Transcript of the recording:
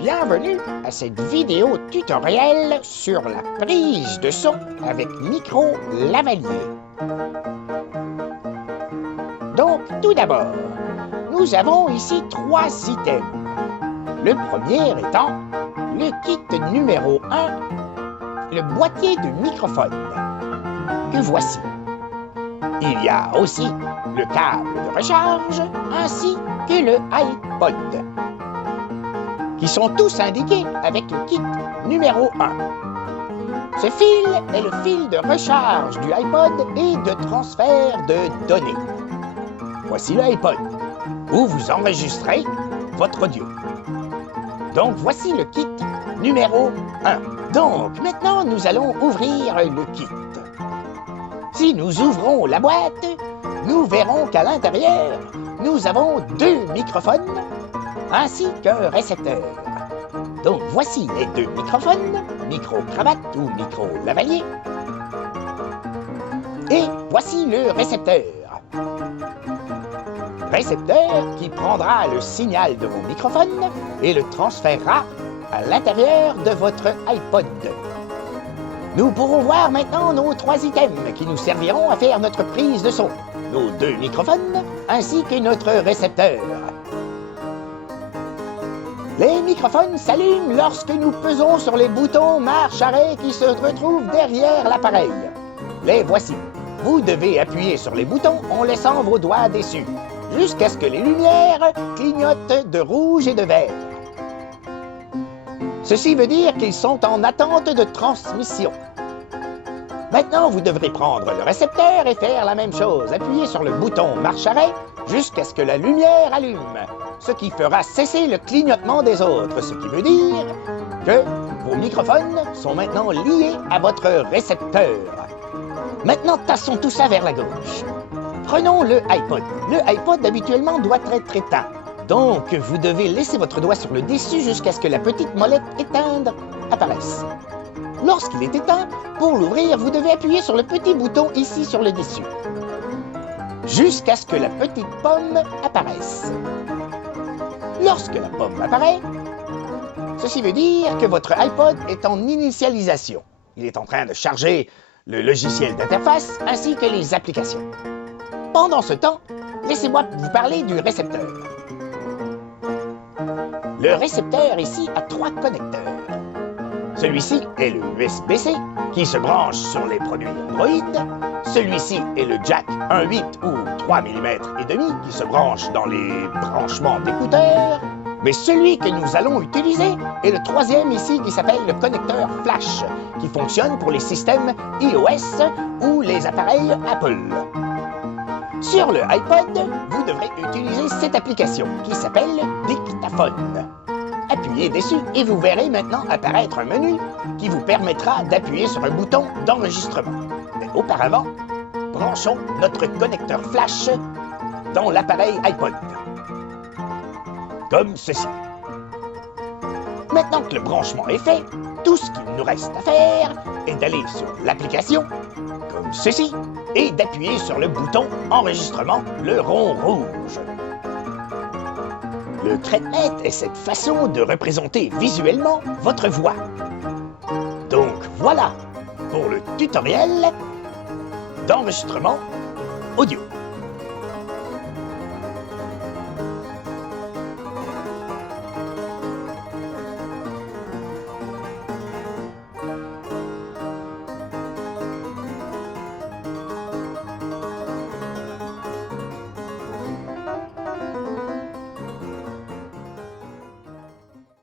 bienvenue à cette vidéo tutoriel sur la prise de son avec micro lavalier. Donc, tout d'abord, nous avons ici 3 items. Le premier étant le kit numéro 1, le boîtier de microphone, que voici. Il y a aussi le câble de recharge ainsi que le iPod, qui sont tous indiqués avec le kit numéro 1. Ce fil est le fil de recharge du iPod et de transfert de données. Voici le iPod, où vous enregistrez votre audio. Donc voici le kit numéro 1. Donc maintenant nous allons ouvrir le kit. Si nous ouvrons la boîte, nous verrons qu'à l'intérieur, nous avons 2 microphones ainsi qu'un récepteur. Donc voici les 2 microphones, micro-cravate ou micro-lavalier. Et voici le récepteur. Récepteur qui prendra le signal de vos microphones et le transférera à l'intérieur de votre iPod. Nous pourrons voir maintenant nos 3 items qui nous serviront à faire notre prise de son, nos 2 microphones ainsi que notre récepteur. Les microphones s'allument lorsque nous pesons sur les boutons marche-arrêt qui se retrouvent derrière l'appareil. Les voici. Vous devez appuyer sur les boutons en laissant vos doigts dessus, jusqu'à ce que les lumières clignotent de rouge et de vert. Ceci veut dire qu'ils sont en attente de transmission. Maintenant, vous devrez prendre le récepteur et faire la même chose. Appuyez sur le bouton marche-arrêt jusqu'à ce que la lumière allume, ce qui fera cesser le clignotement des autres, ce qui veut dire que vos microphones sont maintenant liés à votre récepteur. Maintenant, tassons tout ça vers la gauche. Prenons le iPod. Le iPod, habituellement, doit être éteint. Donc, vous devez laisser votre doigt sur le dessus jusqu'à ce que la petite molette éteinte apparaisse. Lorsqu'il est éteint, pour l'ouvrir, vous devez appuyer sur le petit bouton ici sur le dessus, jusqu'à ce que la petite pomme apparaisse. Lorsque la pomme apparaît, ceci veut dire que votre iPod est en initialisation. Il est en train de charger le logiciel d'interface ainsi que les applications. Pendant ce temps, laissez-moi vous parler du récepteur. Le récepteur ici a 3 connecteurs. Celui-ci est le USB-C qui se branche sur les produits Android. Celui-ci est le jack 1.8 ou 3 mm et demi qui se branche dans les branchements d'écouteurs. Mais celui que nous allons utiliser est le 3e ici qui s'appelle le connecteur flash qui fonctionne pour les systèmes iOS ou les appareils Apple. Sur le iPod, vous devrez utiliser cette application qui s'appelle Dictaphone. Appuyez dessus et vous verrez maintenant apparaître un menu qui vous permettra d'appuyer sur un bouton d'enregistrement. Mais auparavant, branchons notre connecteur flash dans l'appareil iPod. Comme ceci. Maintenant que le branchement est fait, tout ce qu'il nous reste à faire est d'aller sur l'application, comme ceci, et d'appuyer sur le bouton enregistrement, le rond rouge. Le trait-mètre est cette façon de représenter visuellement votre voix. Donc voilà pour le tutoriel d'enregistrement audio.